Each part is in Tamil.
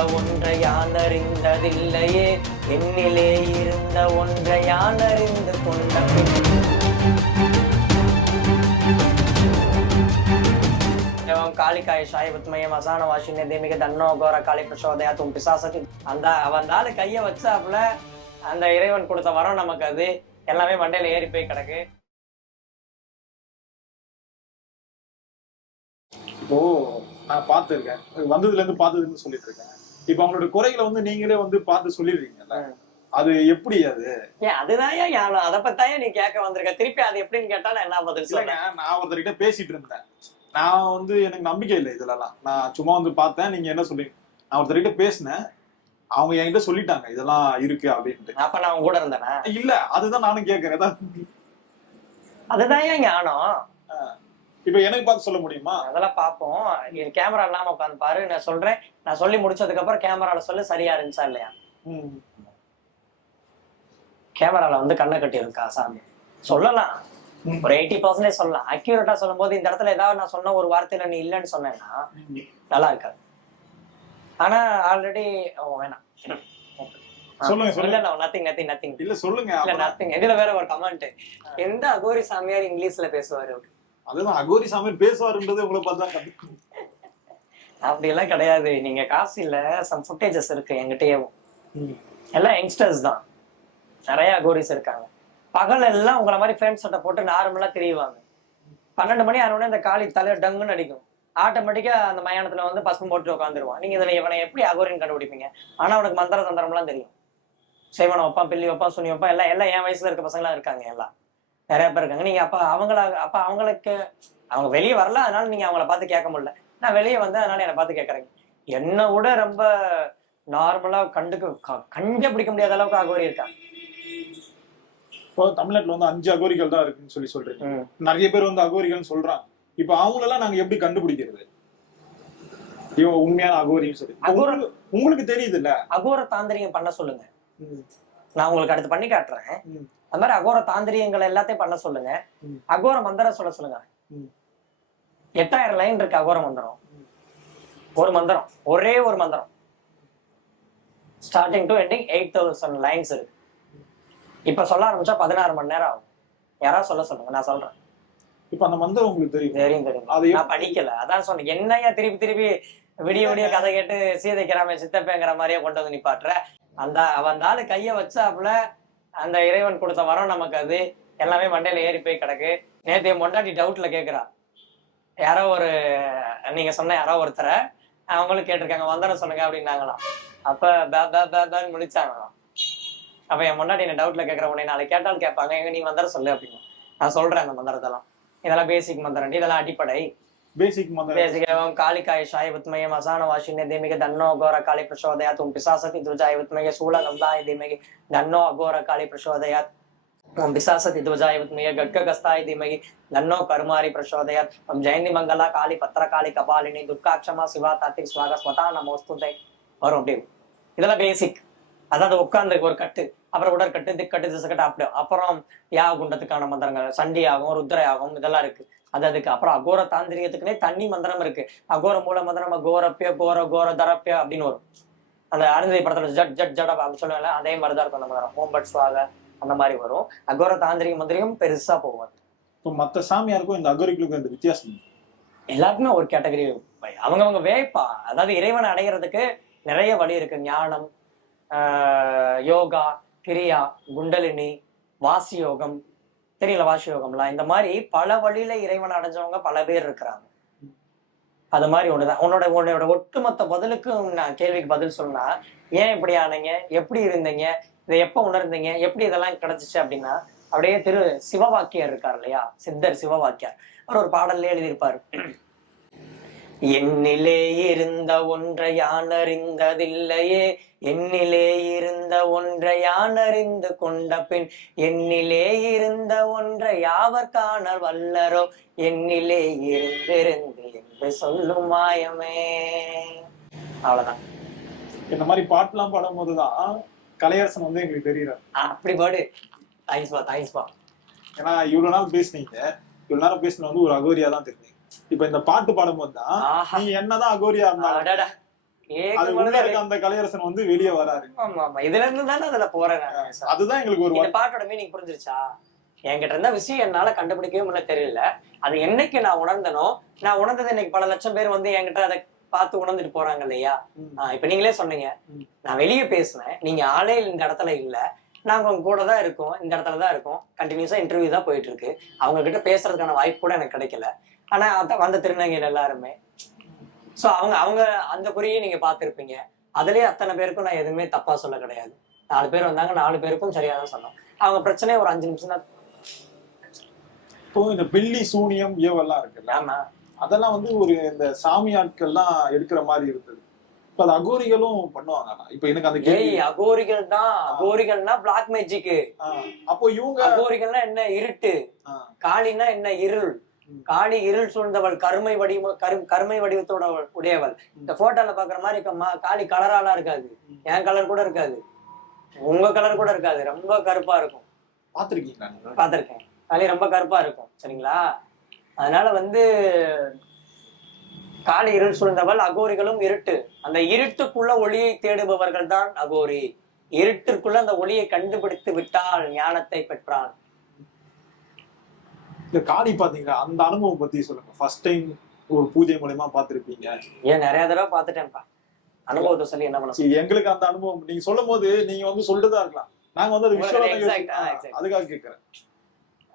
இருந்த ஒன்றை யானறிந்ததில்லையே என்னிலே இருந்த ஒன்றை யானறிந்து கொண்ட சாய் ಶಾಯಿ ಮಸಾನ ವಾಶಿನ್ಯ மிக தன்னோ கோர ಕಾಳಿ ಪ್ರಚೋದಯ ತುಂ பிசாசதி. அந்த அவன் தாள் கையை வச்சாப்புல அந்த இறைவன் கொடுத்த வரம் நமக்கு அது. எல்லாமே மண்டையில ஏறி போய் கிடக்கு. ஓ நான் பார்த்துருக்கேன். வந்ததுலேருந்து பார்த்ததுன்னு சொல்லிட்டு இருக்கேன் இப்போ அவங்களோட குறைகளை வந்து நீங்களே வந்து பார்த்து சொல்லிடுவீங்கல்ல? அது எப்படி அது? அதுதான் அதை பத்தாயே நீ கேட்க வந்திருக்க? திருப்பி அது எப்படின்னு கேட்டா நான் என்ன பதில் நான் ஒருத்தர்கிட்ட பேசிட்டு இருந்தேன். நான் வந்து எனக்கு நம்பிக்கை இல்லை இதுலலாம். நான் சும்மா வந்து பார்த்தேன் நீங்க என்ன சொல்றீங்க? நான் ஒருத்தர்கிட்ட பேசினேன். அவங்க என்கிட்ட சொல்லிட்டாங்க இதெல்லாம் இருக்கு அப்படின்ட்டு. அப்ப நான் உன் கூட இருந்தேனா? இல்ல அதுதான் நானும் கேட்கறேன். அதான். அதுதான் ஞானம். இப்ப எனக்கு பார்த்து சொல்ல முடியுமா? அதெல்லாம் பார்ப்போம் இது கேமரா இல்லாம உட்காந்து பாரு. நான் சொல்றேன். நான் சொல்லி முடிச்சதுக்கு அப்புறம் கேமரால சொல்லு சரியா இருந்துச்சா இல்லையா. கேமரால வந்து கண்ணை கட்டி இருக்கா சாமி. சொல்லலாம். ஒரு எயிட்டி பர்சன்டேஜ் சொல்லலாம். அக்யூரேட்டா சொல்லும்போது இந்த இடத்துல ஏதாவது நான் சொன்ன ஒரு வார்த்தையில நீ இல்லைன்னு சொன்னேன்னா நல்லா இருக்காது. ஆனா ஆல்ரெடி வேணாம். சொல்லுங்க. இல்ல நத்திங் நத்திங் நத்திங் இல்ல சொல்லுங்க இல்ல நத்திங் இதுல வேற ஒரு கமெண்ட் எந்த அகோரி சாமியார் இங்கிலீஷ்ல பேசுவாரு? அதுதான் அகோரி சாமி பேசுவாருன்றது உங்களை பார்த்து தான் அப்படி எல்லாம் கிடையாது. நீங்க காசு இல்ல சம் ஃபுட்டேஜஸ் இருக்கு என்கிட்டயே எல்லாம் யங்ஸ்டர்ஸ் தான். நிறைய அகோரிஸ் இருக்காங்க. பகல் எல்லாம் உங்கள மாதிரி ஃப்ரெண்ட்ஸ் சட்டை போட்டு நார்மலா திரியுவாங்க. பன்னெண்டு மணி ஆனோடனே இந்த காலி தலை டங்குன்னு அடிக்கும். ஆட்டோமேட்டிக்கா அந்த மயானத்துல வந்து பசும் போட்டு உட்காந்துருவான் நீங்க இதுல இவனை எப்படி அகோரின்னு கண்டுபிடிப்பீங்க? ஆனா அவனுக்கு மந்திர தந்திரம்லாம் தெரியும். செய்வனை வைப்பான் பில்லி வைப்பான் சுனி வைப்பான் எல்லாம் எல்லாம் என் வயசுல இருக்க பசங்களாம் இருக்காங்க எல்லாம். நிறைய பேர் இருக்காங்க. நீங்க அப்ப அவங்கள அப்ப அவங்களுக்கு அவங்க வெளியே வரல அதனால நீங்க அவங்கள பார்த்து கேட்க முடியல. நான் வெளியே வந்து அதனால என்னை பார்த்து கேட்கறேங்க என்னை விட ரொம்ப நார்மலா கண்டுக்க க- கண்டே பிடிக்க முடியாத அளவுக்கு அகோரி இருக்காங்க இப்போ தமிழ்நாட்டுல வந்து அஞ்சு அகோரிகள் தான் இருக்குன்னு சொல்லி சொல்றீங்க. நிறைய பேர் வந்து அகோரிகள்னு சொல்றாங்க. இப்போ அவங்களெல்லாம் நாங்க எப்படி கண்டுபிடிக்கிறது? இவன் உண்மையான அகோரின்னு சொல்லி. அகோர- உங்களுக்கு- உங்களுக்கு தெரியுது இல்ல அகோர தாந்திரிகம் பண்ண சொல்லுங்க. நான் உங்களுக்கு அடுத்து பண்ணி காட்டுறேன். அது மாதிரி அகோர தாந்திரியங்கள் எல்லாத்தையும் பண்ண சொல்லுங்க. அகோர மந்திரம் சொல்ல சொல்லுங்க. எட்டாயிரம் லைன் இருக்கு அகோர மந்திரம். ஒரு மந்திரம். ஒரே ஒரு மந்திரம். Starting to ending eight thousand lines இருக்கு. இப்ப சொல்ல ஆரம்பிச்சா பதினாறு மணி நேரம் ஆகும். யாராவது சொல்ல சொல்லுங்க நான் சொல்றேன். இப்ப அந்த மந்திரம் உங்களுக்கு தெரியும். தெரியும் தெரியும். நான் படிக்கல. அதான் சொன்னேன். என்னையா திருப்பி திருப்பி விடிய விடிய கதை கேட்டு சீதைக்கிறாம சித்தப்பேங்கிற மாதிரியே கொண்டு வந்து நிப்பாட்டுற? அந்த அவன் ஆளு கைய வச்சாப்புல அந்த இறைவன் கொடுத்த வரம் நமக்கு அது. எல்லாமே மண்டையில ஏறி போய் கிடக்கு. நேத்து என் பொண்டாட்டி டவுட்ல கேக்குறா. யாரோ ஒரு நீங்க சொன்ன யாரோ ஒருத்தரை அவங்களும் கேட்டிருக்காங்க மந்திரம் சொல்லுங்க அப்படின்னாங்களாம். அப்ப பே பே பேன்னு முடிச்சாங்களாம். அப்ப என் முன்னாடி என்ன டவுட்ல கேக்குற உடனே நாளைக்கு கேட்டாலும் கேட்பாங்க. எங்க நீ மந்திரம் சொல்லு அப்படின்னு. நான் சொல்றேன் அந்த மந்திரத்தெல்லாம். இதெல்லாம் பேசிக் மந்திரம் இதெல்லாம் அடிப்படை. ಬೇಸಿಕ್ ಬೇಸಿಗೆ ಓಂ ಕಾಳಿಕಾಯ ಶಾಯಿವತ್ಮಯ ಮಸಾನ ವಾಶಿನ್ಯ ಧೀಮಿಗೆ ಧನ್ನೋ ಅಘೋರ ಕಾಳಿ ಪ್ರಚೋದಯಾತ್ ಓಂ ಪಿಸಾಸತಿ ಧ್ವಜಾಯಿವತ್ಮಯ ಶೂಲ ಗಂಧಾಯ ಧೀಮಿಗೆ ಧನ್ನೋ ಅಘೋರ ಕಾಳಿ ಪ್ರಚೋದಯಾತ್ ಓಂ ಪಿಸಾಸತಿ ಧ್ವಜಾಯಿವತ್ಮಯ ಗಡ್ಗಗಸ್ತಾಯ ಧೀಮಿಗೆ ಧನ್ನೋ ಕರ್ಮಾರಿ ಪ್ರಚೋದಯಾತ್ ಓಂ ಜಯಂತಿ ಮಂಗಲ ಕಾಳಿ ಪತ್ರಕಾಳಿ ಕಪಾಲಿನಿ ದುರ್ಗಾಕ್ಷಮ ಶಿವ ತಾತ್ವಿಕ ಸ್ವಾಗ ಸ್ವತಃ ನಮೋಸ್ತುತೆ வரும் அப்படின்னு இதெல்லாம் பேசிக் அதாவது உட்கார்ந்து ஒரு கட்டு அப்புறம் உடற்கட்டு திக்கட்டு திசக்கட்டு அப்படி. அப்புறம் யாக குண்டத்துக்கான மந்திரங்கள் சண்டி ஆகும் ருத்ர ஆகும் இதெல்லாம் இருக்கு. அது அதுக்கு அப்புறம் அகோர தாந்திரிகத்துக்குனே தண்ணி மந்திரம் இருக்கு. அகோர மூல மந்திரம் அகோரப்பிய கோர கோர தரப்பிய அப்படின்னு வரும். அந்த அருந்ததி படத்துல ஜட் ஜட் ஜட் அப்படி சொல்லுவாங்கல்ல அதே மாதிரி தான் இருக்கும் அந்த மந்திரம். ஓம் பட் சுவாக அந்த மாதிரி வரும். அகோர தாந்திரிக மந்திரியும் பெருசா போகும் இப்போ மத்த சாமியாருக்கும் இந்த அகோரிகளுக்கும் இந்த வித்தியாசம்? எல்லாருக்குமே ஒரு கேட்டகரி அவங்கவங்க வேப்பா. அதாவது இறைவனை அடைகிறதுக்கு நிறைய வழி இருக்கு. ஞானம் யோகா கிரியா குண்டலினி வாசி யோகம் தெரியல வாசி யோகம்லாம் இந்த மாதிரி பல வழியில இறைவன் அடைஞ்சவங்க பல பேர் இருக்கிறாங்க. அது மாதிரி ஒண்ணுதான். உன்னோட உன்னோட ஒட்டுமொத்த பதிலுக்கும் நான் கேள்விக்கு பதில் சொன்னா ஏன் இப்படி ஆனீங்க? எப்படி இருந்தீங்க? இதை எப்ப உணர்ந்தீங்க? எப்படி இதெல்லாம் கிடைச்சிச்சு அப்படின்னா அப்படியே திரு சிவவாக்கியர் இருக்கார் இல்லையா? சித்தர் சிவவாக்கியார். அவர் ஒரு பாடல்ல எழுதியிருப்பாரு. என்னிலே இருந்த ஒன்றை யான் அறிந்ததில்லையே. என்னிலே இருந்த ஒன்றை யான் அறிந்து கொண்ட பின் என்னிலே இருந்த ஒன்றை யாவர் காண வல்லரோ. என்னிலே இருந்திருந்து என்று சொல்லும் மாயமே. அவ்வளவுதான். இந்த மாதிரி பாட்டுலாம் பாடும்போது தான் கலையரசன் வந்து எங்களுக்கு தெரியறாரு அப்படி பாடு. தேங்க்ஸ் பா தேங்க்ஸ் பா. ஏன்னா இவ்வளவு நாள் பேசுனீங்க. இவ்வளவு நேரம் பேசின வந்து ஒரு அகோரியா தான் தெரிஞ்சீங்க இப்ப இந்த பாட்டு பாடும்போது தான் ஆஹா. நீங்க என்னதான் அகோரியா இருந்தாலும் அந்த கலையரசன் வந்து வெளியே வராரு. இதுல இருந்து தானே அதுல போறேன் நானு. அதுதான் எங்களுக்கு ஒரு பாட்டோட மீனிங் புரிஞ்சிருச்சா? என்கிட்ட இருந்த விஷயம் என்னால கண்டுபிடிக்கவே முடியல தெரியல. அது என்னைக்கு நான் உணர்ந்தனோ நான் உணர்ந்தது இன்னைக்கு பல லட்சம் பேர் வந்து என்கிட்ட அதை பார்த்து உணர்ந்துட்டு போறாங்க இல்லையா? இப்ப நீங்களே சொன்னீங்க. நான் வெளியே பேசுனேன் நீங்க ஆளே இந்த இடத்துல இல்ல. நாங்க உங்க கூட தான் இருக்கோம். இந்த இடத்துல தான் இருக்கோம். கண்டினியூஸா இன்டர்வியூ தான் போயிட்டு இருக்கு. அவங்க கிட்ட பேசுறதுக்கான வாய்ப்பு கூட எனக்கு கிடைக்கல. ஆனா அத வந்த திருநங்கைகள் எல்லாருமே. சோ அவங்க அவங்க அந்த குறியை நீங்க பார்த்திருப்பீங்க. அதுலயே அத்தனை பேருக்கும் நான் எதுவுமே தப்பா சொல்ல கிடையாது. நாலு பேர் வந்தாங்க நாலு பேருக்கும் சரியா தான் சொன்னோம். அவங்க பிரச்சனையே ஒரு அஞ்சு நிமிஷம் தான். இப்போ இந்த பில்லி சூனியம் ஏவெல்லாம் இருக்குல்ல? ஆமா. அதெல்லாம் வந்து ஒரு இந்த சாமி ஆட்கள்லாம் எடுக்கிற மாதிரி இருந்தது. இப்ப அது அகோரிகளும் பண்ணுவாங்க. இப்ப எனக்கு அந்த கேள்வி. அகோரிகள் தான். அகோரிகள்னா பிளாக் மேஜிக் அப்போ இவங்க அகோரிகள்னா என்ன? இருட்டு. காளினா என்ன? இருள். காளி இருள் சூழ்ந்தவள் கருமை வடிவ கரு கருமை வடிவத்தோட உடையவள். இந்த போட்டோல பாக்குற மாதிரி காளி கலராலாம் இருக்காது. என் கலர் கூட இருக்காது. உங்க கலர் கூட இருக்காது. ரொம்ப கருப்பா இருக்கும். பாத்திருக்கீங்களா நீங்க? பார்த்திருக்கேன் காளி ரொம்ப கருப்பா இருக்கும். சரிங்களா? அதனால வந்து காளி இருள் சூழ்ந்தவள் அகோரிகளும் இருட்டு. அந்த இருட்டுக்குள்ள ஒளியை தேடுபவர்கள் தான் அகோரி. இருட்டிற்குள்ள அந்த ஒளியை கண்டுபிடித்து விட்டால் ஞானத்தை பெற்றான். இந்த காளி பாத்தீங்களா? அந்த அனுபவம் பத்தி சொல்லுங்க. ஃபர்ஸ்ட் டைம் ஒரு பூஜை மூலியமா பாத்திருப்பீங்க. ஏன் நிறைய தடவை பார்த்துட்டேன்ப்பா அனுபவத்தை சொல்லி என்ன பண்ண எங்களுக்கு அந்த அனுபவம் நீங்க சொல்லும் போது நீங்க வந்து சொல்லிட்டுதான் இருக்கலாம். நாங்க வந்து அது. அதுக்காக கேக்குறேன்.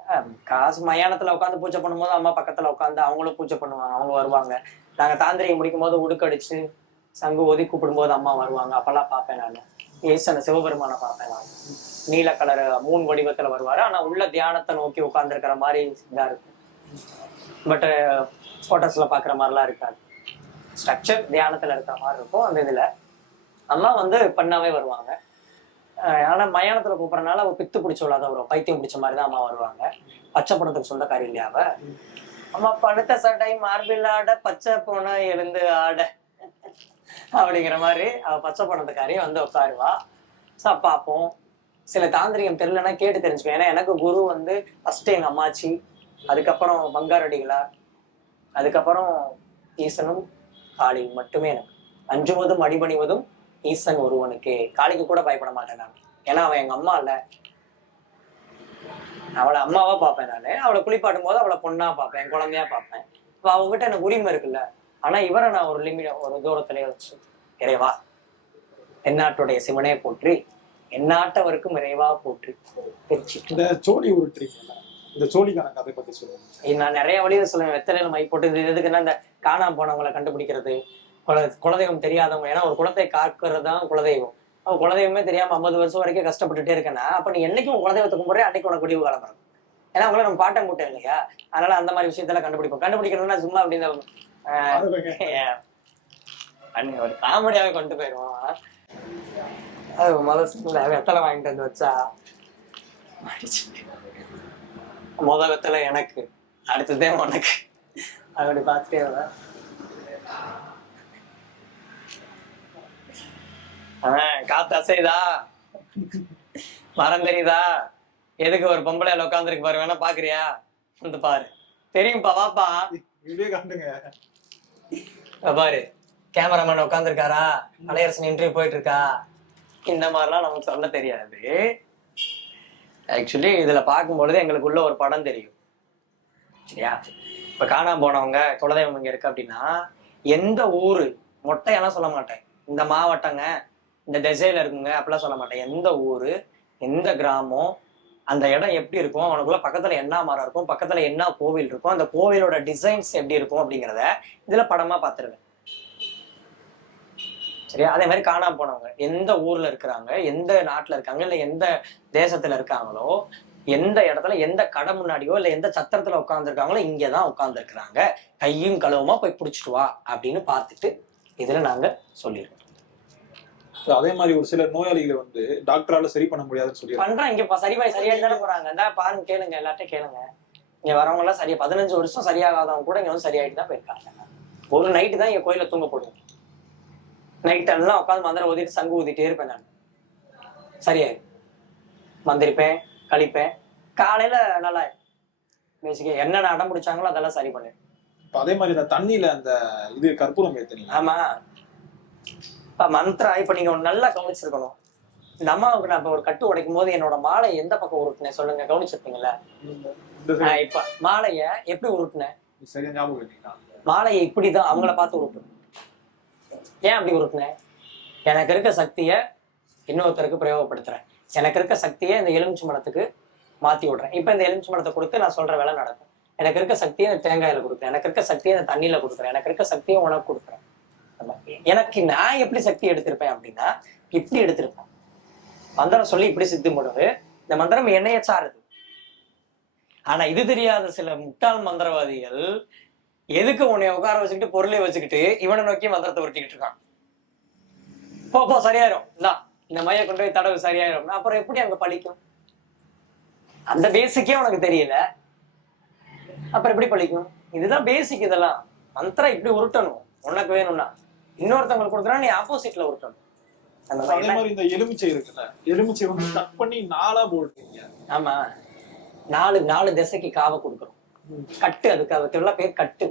ஆஹ் காசு மயானத்துல உட்காந்து பூஜை பண்ணும்போது அம்மா பக்கத்துல உட்காந்து அவங்களும் பூஜை பண்ணுவாங்க அவங்க வருவாங்க. நாங்க தாந்திரியை முடிக்கும் போது உடுக்கடிச்சு சங்கு ஒதி கூப்பிடும்போது அம்மா வருவாங்க. அப்பெல்லாம் பார்ப்பேன் நான். ஈசன சிவபெருமானை பார்ப்பேன் நான் நீல கலர் மூணு வடிவத்துல வருவாரு. ஆனா உள்ள தியானத்தை நோக்கி உட்கார்ந்துருக்கிற மாதிரி இதா இருக்கும் பட் போட்டோஸ்ல பாக்குற மாதிரிலாம் இருக்காது. ஸ்ட்ரக்சர் தியானத்துல இருக்கிற மாதிரி இருக்கும். அந்த இதுல. அம்மா வந்து பண்ணாவே வருவாங்க. ஆனா மயானத்துல கூப்பிடறனால அவ பித்து பிடிச்சவளா விடாத வரும் பைத்தியம் பிடிச்ச மாதிரி தான் அம்மா வருவாங்க. பச்சை பணத்துக்கு சொந்தக்காரி இல்லையா அவ. அம்மா பழுத்த சட்டை மார்பில் ஆட பச்சை போன எழுந்து ஆட. அப்படிங்கிற மாதிரி அவ பச்சை பணத்துக்காரையும் வந்து உட்காருவா. சா பார்ப்போம் சில தாந்திரிகம் தெரியலன்னா கேட்டு தெரிஞ்சுக்குவேன். ஏன்னா எனக்கு குரு வந்து ஃபர்ஸ்ட் எங்க அம்மாச்சி அதுக்கப்புறம் பங்காரடிகளார் அதுக்கப்புறம் ஈசனும் காளியும் மட்டுமே எனக்கு. அஞ்சுவதும் அடிபணிவதும் ஈசன் ஒருவனுக்கு. காளிக்கு கூட பயப்பட மாட்டேன் நான். ஏன்னா அவன் எங்க அம்மா இல்ல. அவளை அம்மாவா பார்ப்பேன் நான். அவளை குளிப்பாட்டும் போது அவளை பொண்ணா பார்ப்பேன் குழந்தையா பார்ப்பேன் இப்போ அவங்ககிட்ட எனக்கு உரிமை இருக்குல்ல. ஆனா இவரை நான் ஒரு லிமிட் ஒரு தூரத்திலேயே வச்சு இறைவா எந்நாட்டுடைய சிவனே போற்றி எந்நாட்டவருக்கும் இறைவா போற்றி இந்த சோழி உருட்டுறீங்கல்ல இந்த சோழிக்கான கதை பத்தி சொல்லுங்க. நான் நிறைய வழியில சொல்லுவேன். வெத்தலையில மை போட்டு இது எதுக்குன்னா இந்த காணாம போனவங்களை கண்டுபிடிக்கிறது குல- குலதெய்வம் தெரியாதவங்க. ஏன்னா ஒரு குலத்தை காக்கிறது தான் குலதெய்வம். அவன் குலதெய்வமே தெரியாம ஐம்பது வருஷம் வரைக்கும் கஷ்டப்பட்டுட்டே இருக்கேன்னா அப்ப நீ என்னைக்கு உன் குலதெய்வத்தை கும்பிட்றே அன்னைக்கு உனக்கு முடிவு காலம் ஏன்னா அவங்கள நம்ம பாட்டம் கூட்டம் இல்லையா? அதனால அந்த மாதிரி விஷயத்தெல்லாம் கண்டுபிடிப்போம். கண்டுபிடிக்கிறதுனா சும்மா அப்படி இந்த அன்னை ஒரு காமெடியாவே கொண்டு போயிடுவோம் அது முதல்ல வெத்தலை வாங்கிட்டு வந்து வச்சா. முத வெத்தலை எனக்கு அடுத்ததே உனக்கு. அப்படி பார்த்துட்டே. ஆஹ் காத்து அசைதா மரம் தெரியுதா? எதுக்கு ஒரு பொம்பளை உட்காந்துருக்கு பாரு வேணா பாக்குறியா வந்து பாரு. தெரியும்பா வாப்பா. இதே காட்டுங்க. பாரு. கேமராமேன் உட்காந்துருக்காரா கலையரசன் இன்டர்வியூ போயிட்டு இருக்கா இந்த மாதிரிலாம் நமக்கு சொல்ல தெரியாது. ஆக்சுவலி இதுல பார்க்கும்பொழுது எங்களுக்கு உள்ள ஒரு படம் தெரியும். சரியா? இப்ப காணாம போனவங்க குலதெய்வம் இங்க இருக்கு அப்படின்னா எந்த ஊரு மொட்டையெல்லாம் சொல்ல மாட்டேன். இந்த மாவட்டங்க இந்த திசையில இருக்குங்க அப்படிலாம் சொல்ல மாட்டேன். எந்த ஊரு எந்த கிராமம் அந்த இடம் எப்படி இருக்கும்? அவனுக்குள்ள பக்கத்துல என்ன மரம் இருக்கும்? பக்கத்துல என்ன கோவில் இருக்கும்? அந்த கோவிலோட டிசைன்ஸ் எப்படி இருக்கும் அப்படிங்கிறத இதுல படமா பார்த்துருவேன் சரியா? அதே மாதிரி காணாம போனவங்க எந்த ஊர்ல இருக்கிறாங்க எந்த நாட்டுல இருக்காங்க இல்ல எந்த தேசத்துல இருக்காங்களோ எந்த இடத்துல எந்த கடை முன்னாடியோ இல்ல எந்த சத்திரத்துல உட்காந்துருக்காங்களோ இங்கதான் உட்கார்ந்துருக்குறாங்க. கையும் களவுமா போய் பிடிச்சிட்டு வா அப்படின்னு பார்த்துட்டு இதுல நாங்க சொல்லியிருக்கோம் அதே மாதிரி ஒரு சில நோயாளிகளை வந்து டாக்டரால சரி பண்ண முடியாதுன்னு சொல்லி பண்றாங்க. இங்க ப- சரிபாய் சரியாயிட்டு தானே போறாங்க. இந்த பாருங்க கேளுங்க எல்லார்ட்டையும் கேளுங்க. இங்க வரவங்க எல்லாம் சரியா பதினஞ்சு வருஷம் சரியாகாதவங்க கூட இங்க வந்து சரியாயிட்டு தான் போயிருக்காங்க. ஒரு நைட்டு தான் இங்க கோயில தூங்க போடுவோம் நைட் எல்லாம் உட்காந்து மந்திரம் ஊதிட்டு சங்கு ஊதிட்டே இருப்பேன் நான். சரியாயிரு. மந்திரிப்பேன் கழிப்பேன். காலையில நல்லா பேசிக்க என்னென்ன அடம் பிடிச்சாங்களோ அதெல்லாம் சரி பண்ணு இப்ப அதே மாதிரி இந்த தண்ணியில அந்த இது கற்பூரம் ஏத்துனீங்க ஆமா. மந்த்ரா இப்ப நீங்க ஒண்ணு நல்லா கவனிச்சிருக்கணும். இந்த அம்மாவுக்கு நான் ஒரு கட்டு உடைக்கும் போது என்னோட மாலை எந்த பக்கம் உருட்டினேன் சொல்லுங்க கவனிச்சிருப்பீங்களா. ஆஹ் இப்ப மாலைய எப்படி உருட்டினேன்? மாலையை இப்படிதான் அவங்கள பார்த்து உருட்டணும் ஏன் அப்படி உருட்டினேன்? எனக்கு இருக்க சக்தியை இன்னொருத்தருக்கு பிரயோகப்படுத்துறேன். எனக்கு இருக்க சக்தியை இந்த எலுமிச்சை மரத்துக்கு மாத்தி விடுறேன். இப்ப இந்த எலுமிச்சை மரத்தை கொடுத்து நான் சொல்ற வேலை நடக்கும். எனக்கு இருக்க சக்தியை இந்த தேங்காயில கொடுக்குறேன். எனக்கு இருக்க சக்தியை இந்த தண்ணியில கொடுக்குறேன். எனக்கு இருக்க சக்தியை உனக்கு கொடுக்குறேன். எனக்கு நான் எப்படி சக்தி எடுத்திருப்பேன் அப்படின்னா இப்படி எடுத்திருப்பேன். மந்திரம் சொல்லி இப்படி சித்தி முடுவு இந்த மந்திரம் என்னைய சாருது. ஆனா இது தெரியாத சில முட்டாள் மந்திரவாதிகள் எதுக்கு உன்னை உட்கார வச்சுக்கிட்டு பொருளை வச்சுக்கிட்டு இவனை நோக்கி மந்திரத்தை உருட்டிக்கிட்டு இருக்கான் போ போ சரியாயிரும். இந்தா இந்த மைய கொண்டு போய் தடவு சரியாயிரும் அப்புறம் எப்படி அங்க பழிக்கும்? அந்த பேசிக்கே உனக்கு தெரியல. அப்புறம் எப்படி பழிக்கும்? இதுதான் பேசிக் இதெல்லாம். மந்திரம் இப்படி உருட்டணும். உனக்கு வேணும்னா. இன்னொருத்தவங்களுக்கு கொடுக்குறா நீ ஆப்போசிட்ல உருட்டணும் அந்த அதே மாதிரி இந்த எலுமிச்சை இருக்குல்ல எலுமிச்சை வந்து கட் பண்ணி நாலா போடுறீங்க. ஆமா. நாலு நாலு திசைக்கு காவை கொடுக்குறோம். கட்டு அதுக்கு அதுக்கெல்லாம் பேர் கட்டு.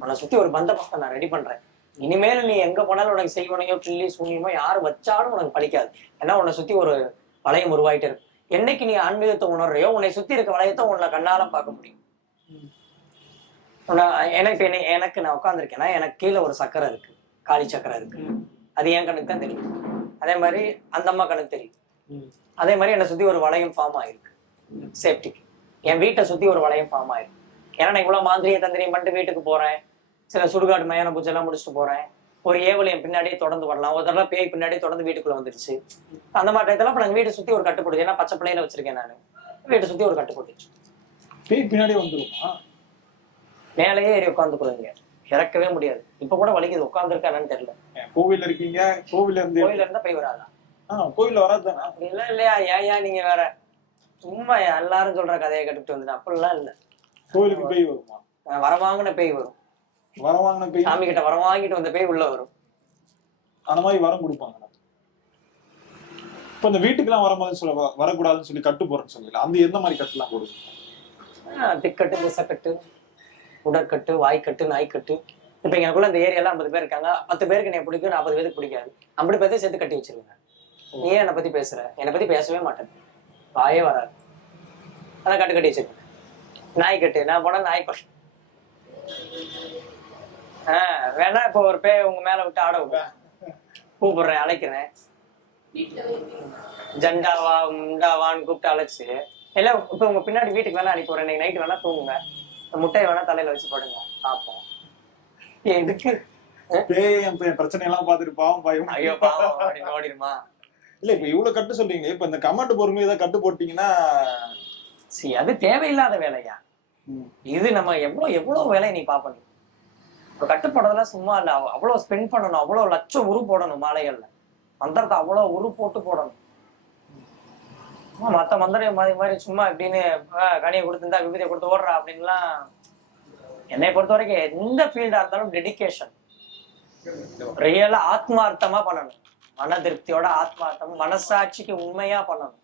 உன்னை சுத்தி ஒரு பந்த பக்கம் நான் ரெடி பண்றேன். இனிமேல் நீ எங்க போனாலும் உனக்கு செய்வனையோ கிள்ளி சூனியமோ யார் வச்சாலும் உனக்கு பழிக்காது. ஏன்னா உன்னை சுத்தி ஒரு வளையம் உருவாயிட்டே இருக்கு. என்னைக்கு நீ ஆன்மீகத்தை உணர்றியோ உன்னை சுத்தி இருக்க வளையத்தை உன்னை கண்ணால பார்க்க முடியும். உன்னை எனக்கு என்னை எனக்கு நான் உட்காந்துருக்கேன்னா எனக்கு கீழே ஒரு சக்கரை இருக்கு. காளி சக்கரை இருக்கு. அது என் கண்ணுக்கு தான் தெரியும். அதே மாதிரி அந்த அம்மா கண்ணுக்கு தெரியும். அதே மாதிரி என்னை சுத்தி ஒரு வளையம் ஃபார்ம் ஆயிருக்கு. சேஃப்டிக்கு என் வீட்டை சுத்தி ஒரு வளையம் ஃபார்ம் ஆயிருக்கு. ஏன்னா நான் இவ்வளவு மாந்திரிய தந்திரியம் பண்ணிட்டு வீட்டுக்கு போறேன். சில சுடுகாடு மயான பூஜை எல்லாம் முடிச்சுட்டு போறேன். ஒரு ஏவல் என் பின்னாடியே தொடர்ந்து வரலாம். ஒரு தடவை பேய் பின்னாடியே தொடர்ந்து வீட்டுக்குள்ள வந்துருச்சு. அந்த மாதிரி டயத்துல அப்ப நாங்க வீட்டை சுத்தி ஒரு கட்டு போடுச்சு ஏன்னா பச்சை பிள்ளையில வச்சிருக்கேன் நான். வீட்டை சுத்தி ஒரு கட்டு போட்டுச்சு பேய் பின்னாடியே வந்துருமா? மேலேயே ஏறி உட்காந்துக்குறீங்க இறக்கவே முடியாது. இப்ப கூட வலிக்குது. உட்காந்துருக்கானு தெரியல. ஏன் கோவில்ல இருக்கீங்க? கோவில்ல இருந்து கோயில இருந்தா போய் வராதா? வராதுதானே? அப்படி எல்லாம் இல்லையா? ஏன் நீங்க வேற? சும்மா எல்லாரும் சொல்ற கதையை கட்டுட்டு வந்துட்டு அப்படிலாம் இல்ல. கோவிலுக்கு பேய் வருமா? வரவாங்கின பேய் வரும். வரம் வாங்கின பேய்? சாமி கிட்ட வரம் வாங்கிட்டு வந்த பேய் உள்ள வரும். அந்த மாதிரி வரம் கொடுப்பாங்க. இப்ப இந்த வீட்டுக்கெல்லாம் வரும்போது சொல்ல வரக்கூடாதுன்னு சொல்லி கட்டு போறேன்னு சொல்லல. அந்த எந்த மாதிரி கட்டுலாம் போடுவீங்க? திக்கட்டு திசக்கட்டு. உடற்கட்டு வாய்க்கட்டு நாய்க்கட்டு. இப்ப எங்களுக்குள்ள இந்த ஏரியால ஐம்பது பேர் இருக்காங்க. பத்து பேருக்கு என்னை பிடிக்கும் நாற்பது பேருக்கு பிடிக்காது. ஐம்பது பேர்த்தையும் சேர்த்து கட்டி வச்சிருங்க நீ ஏன் என்னை பத்தி பேசுற? என்னை பத்தி பேசவே மாட்டேன். வாயே வராது. அதான் கட்டு கட்டி வச்சிருக்கேன். நாய்க்கட்டு. நான் போனா நாய் கொஷ் ஆஹ் வேணா இப்போ ஒரு பே உங்க மேல விட்டு ஆட விடுறேன் கூப்பிடுறேன் அழைக்கிறேன். ஜண்டாவா முண்டாவான்னு கூப்பிட்டு அழைச்சு. இல்ல இப்ப உங்க பின்னாடி வீட்டுக்கு வேணா அனுப்பி வரேன் நைட்டு வேணா தூங்குங்க. முட்டையை வேணா தலையில வச்சு படுங்க. பார்ப்போம் எதுக்கு? பேய் என் பே- பிரச்சனை எல்லாம் பார்த்துட்டு பாவம் பயம் ஐயோ பாவம். ஓடிடுமா? இல்ல இப்ப இவ்வளவு கட்டு சொல்றீங்க. இப்ப இந்த கமெண்ட் பொறுமையை ஏதாவது கட்டு போட்டீங்கன்னா சரி அது தேவையில்லாத வேலையா? இது நம்ம எவ்வளவு எவ்வளவு வேலையை நீ பாப்ப நீ? இப்ப கட்டுப்படதெல்லாம் சும்மா இல்ல. அவ- அவ்வளவு ஸ்பெண்ட் பண்ணணும். அவ்வளவு லட்சம் உரு போடணும் மாலைகள்ல. மந்திரத்தை அவ்வளவு உரு போட்டு போடணும். மத்த மந்திரம் மாதிரி மாதிரி சும்மா இப்படின்னு கனியை கொடுத்துருந்தா விபதியை கொடுத்து ஓடுறா அப்படின்லாம் என்னை பொறுத்த வரைக்கும் எந்த ஃபீல்டா இருந்தாலும் டெடிகேஷன் ரியலா ஆத்மார்த்தமா பண்ணணும். மன திருப்தியோட ஆத்மார்த்தம் மனசாட்சிக்கு உண்மையா பண்ணணும்.